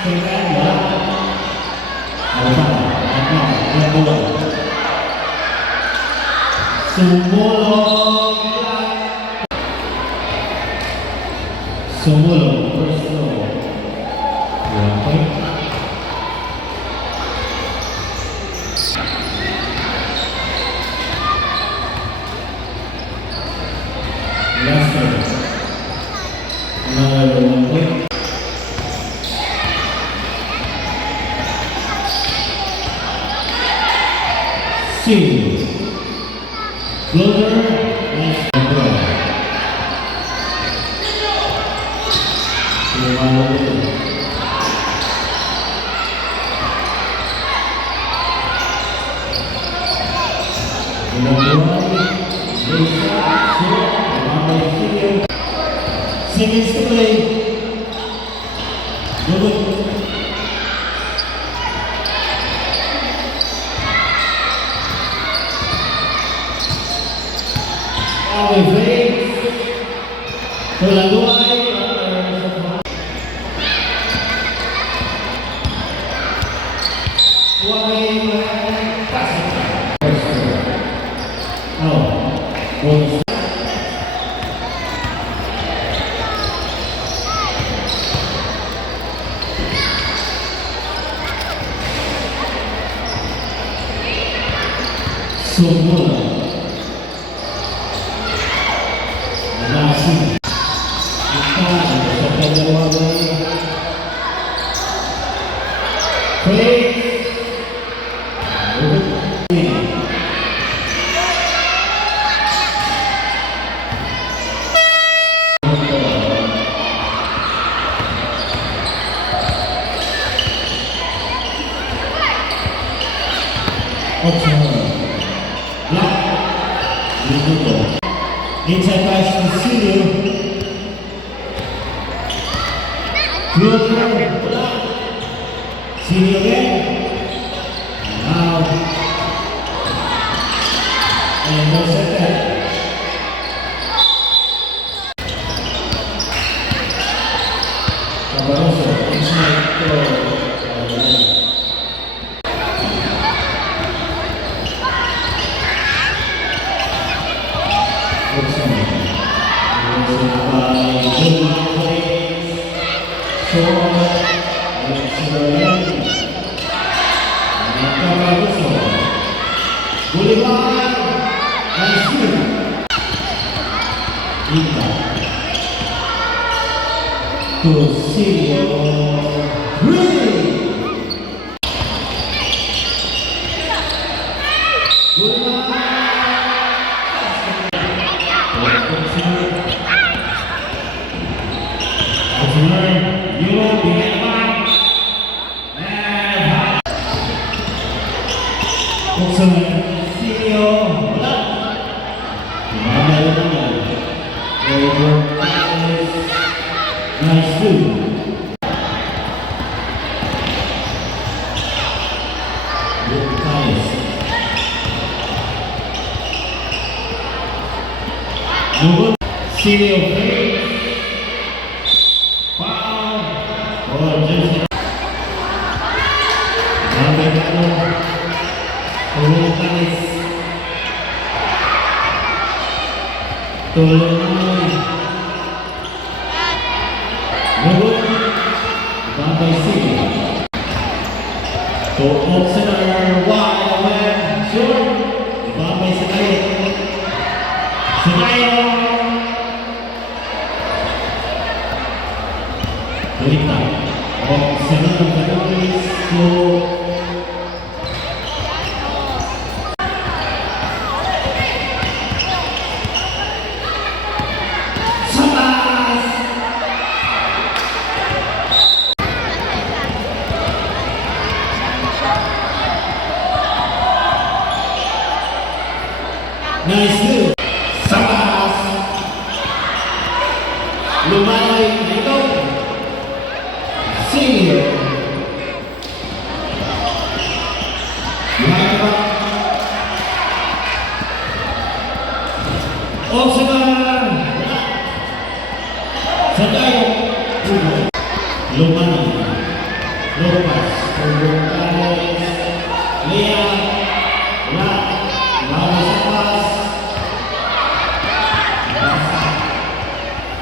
Kailan wala. Ano ba? Ano? Ilang buwan? Sumulong. Sumulong. First row. 1 point. Last row. Another 1 point. Two. Floater. Nice control. Seconds to play. Good. Away break. Tulanduay. Sumula. Nasi. Kita ada dua lagi. Play. Inside pass to Silio. Silio again. Now. And no set that. Cabaroso. Inside throw. Bolivar Nasir Ika Tusilio Nice two. Silio foul. Oh, just Tulungan. Nubot. Bambay City. To center wide away. Short. Bambay City. Sinayo. Berita. Center Kadolis. Nice move. Sabas. Lumay dito. Silio. Lumay pa. Osaman. Sadayo. Lumay. Lucas, Gonzalez, Liam, Lat, Maris Apas,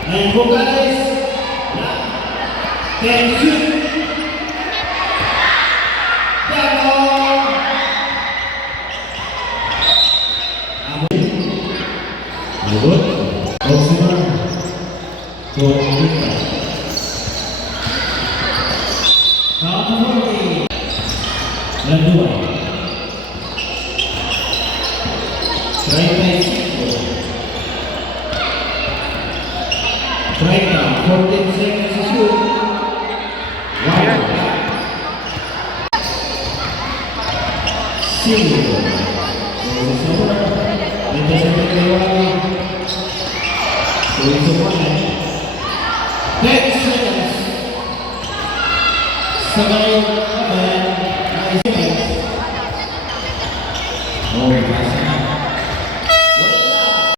and Gonzalez, Lat, can shoot. Good. Oxyman. Good. Count 40. Dan 2. Strike by 6. Strike down. 14 seconds to shoot. One. Single. This is over. Ito sa pagkawali. So it's a 10 seconds. Sa ngayon,